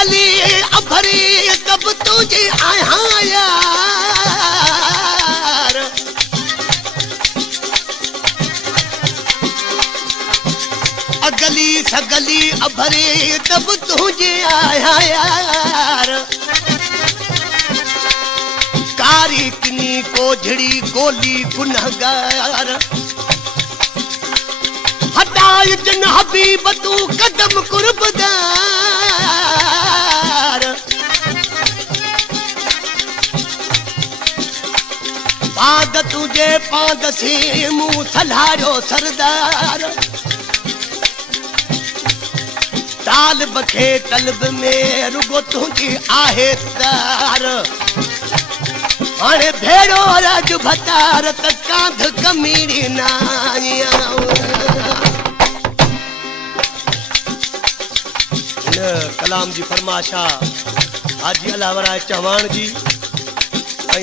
गली अभरी कब तुझे आया यार अगली सगली अभरी कब तुझे आया यार कारी किनी को झड़ी गोली गुनहगार हटाए जन हबीब तू कदम कुर्बदार पाद तुझे पाद से मुंह सलारो सरदार ताल बखे कल्ब में रुगो तुझी आहे तार अरे भेड़ो राज भतार त कांध कमीरी नाया कलाम जी फरमाशा हाजी अलावरा चौहान जी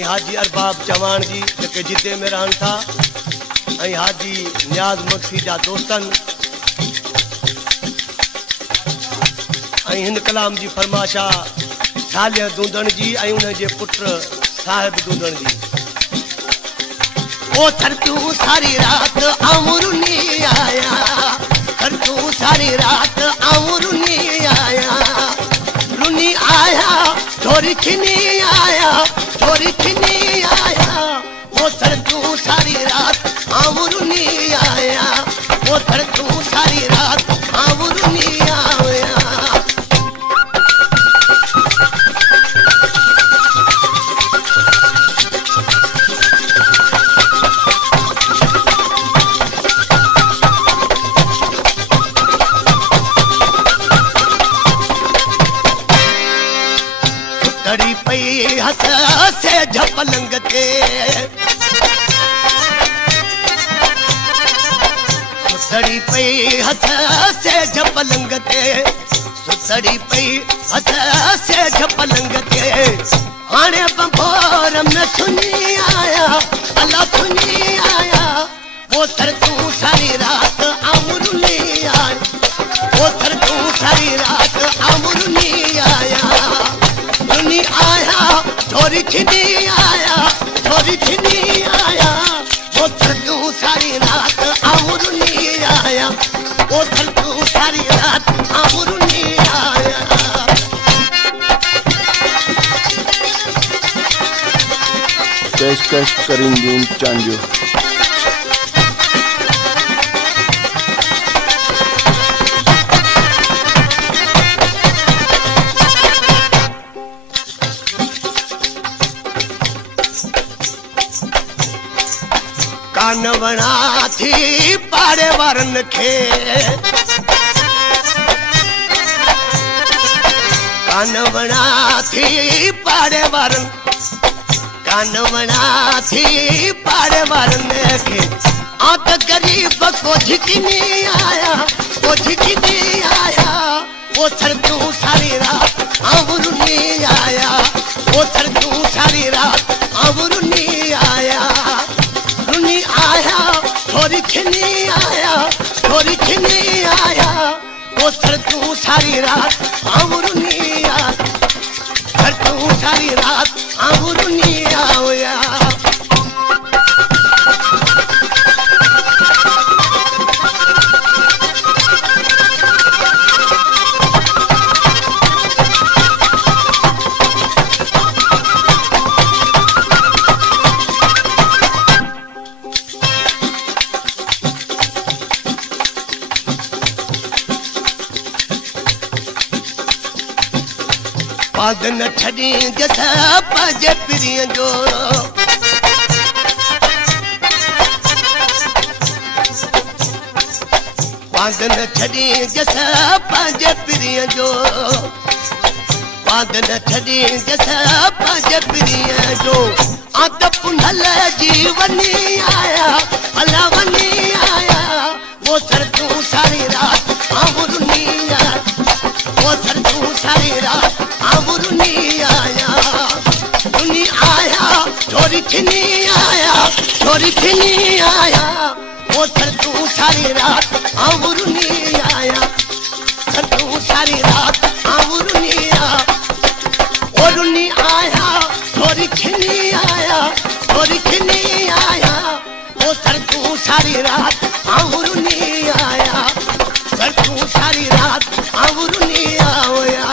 हाजी अरबाब चौहान जी जेके जिद्दे में रहन था हाजी नियाज मक्सी जा दोस्तन हिंद कलाम जी फरमाशा सालिया दूंदन जी उन जे पुत्र साहिब दूंदन जी ओ थर तू सारी रात आमुरुनी आया थर तू सारी रात आमुरुनी आया रुनी आया छोरी खिनी आया छोरी खिनी आया ओ थर तू सारी रात आमुरुनी आया ओ थर तू सारी रात आमुरुनी आया से झपलंग के सुतड़ी पई हथ से झपलंग के सुतड़ी पई हथ से झपलंग के हाणे बंबोर में सुनी आया अल्लाह सुनी आया वो सर तू सारी रात आमुरुनी आया वो सर तू सारी रात आमुरुनी आया रुनी आया छोरी खिनी आया छोरी खिनी आया वो थर तू सारी रात आमुरुनी आया वो थर तू सारी रात आमुरुनी आया पेशकश करींदीन चांजो कानवणा थी पाड़े वारन खे कानवणा थी पाड़े वारन कानवणा थी पाड़े वारन खे आत गरीब को झिकनी आया वो झिकनी आया वो सर तू सारी रात आमुरुनी आया वो सर तू सारी रात आमुरुनी आया रुनी आया छोरी खिनी आया छोरी खिनी आया वो सर तू सारी रात आमुरुनी आया सर तू सारी रात आमुरुनी आया पादन छड़ी जैसा पाजे प्रिय जो पादन छड़ी जैसा पाजे प्रिय जो पादन छड़ी जैसा पाजे प्रिय जो आत पुनल जीवनी आया अलावनी आया वो सर तू सारी रात आमुरुनी आया वो सर तू सारी रात आमुरुनी आया रुनी आया छोरी खिनी आया छोरी खिनी आया वो सर तू सारी रात आमुरुनी आया सर तू सारी रात आमुरुनी आया सारी रात आउरुनी आया सर तू सारी रात आउरुनी आया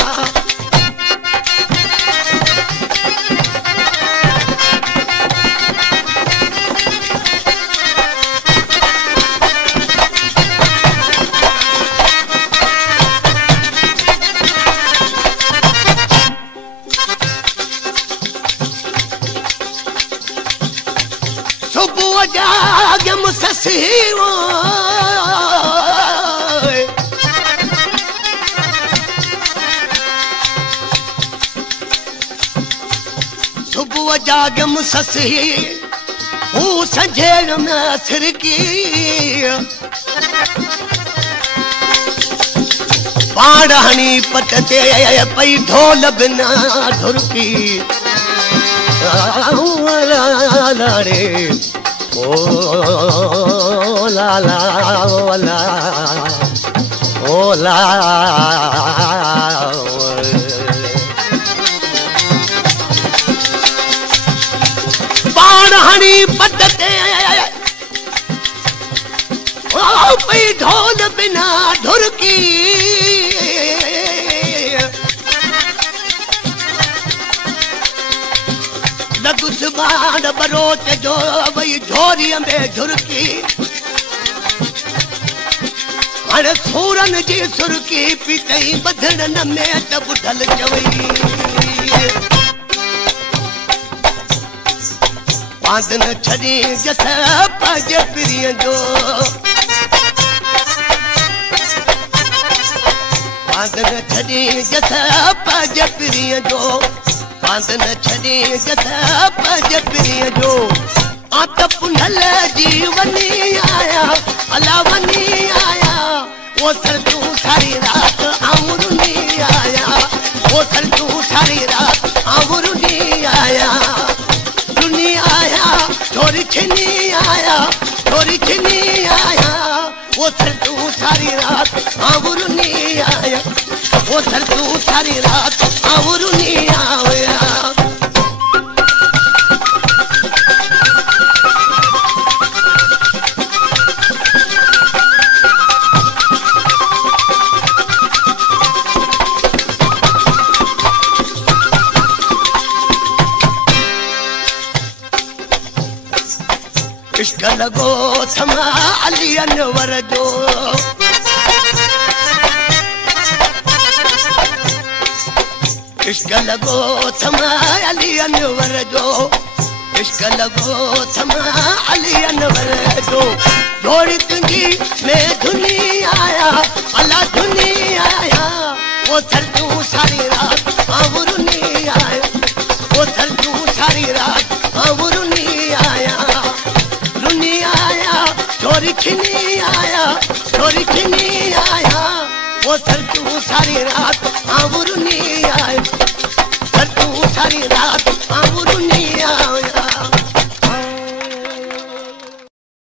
सुबह जाग मुससी सुबह जाग मुससी हूँ संझेड़ में सिरकी पाड़ानी पटते पई ढोल बिना ढुरकी रे ओ ला ला ओ ला पाड़ानी पटते पई ढोल बिना ढुरकी लगुसबान बरोच जो वही झोरी में झुरकी हर सूरन जी सुरकी पीतई बधड़न में तब ढल जवई पादन छड़ी जथ पज प्रिय जो पादन छड़ी जथ पज प्रिय जो पादन छड़ी जथ पज प्रिय जो आत पुनल जीवनी आया अलावनी आया वो सर तू सारी रात आमुरुनी आया वो सर तू सारी रात आमुरुनी आया रुनी आया छोरी छिनी आया वो सर तू सारी रात आमुरुनी आया वो सर तू सारी रात आमुरुनी आया इश्क लगो थमा अली अनवर जो इश्क लगो थमा अली अनवर जो इश्क लगो थमा अली अनवर जो जोड़ी तुंगी मैं धुनी आया अल्लाह धुनी आया वो सर तू सारी रात आमुरुनी आया वो सर तू सारी रात आमुरुनी आया छोरी खिनी आया वो सर तू सारी रात आमुरुनी आया सर तू सारी रात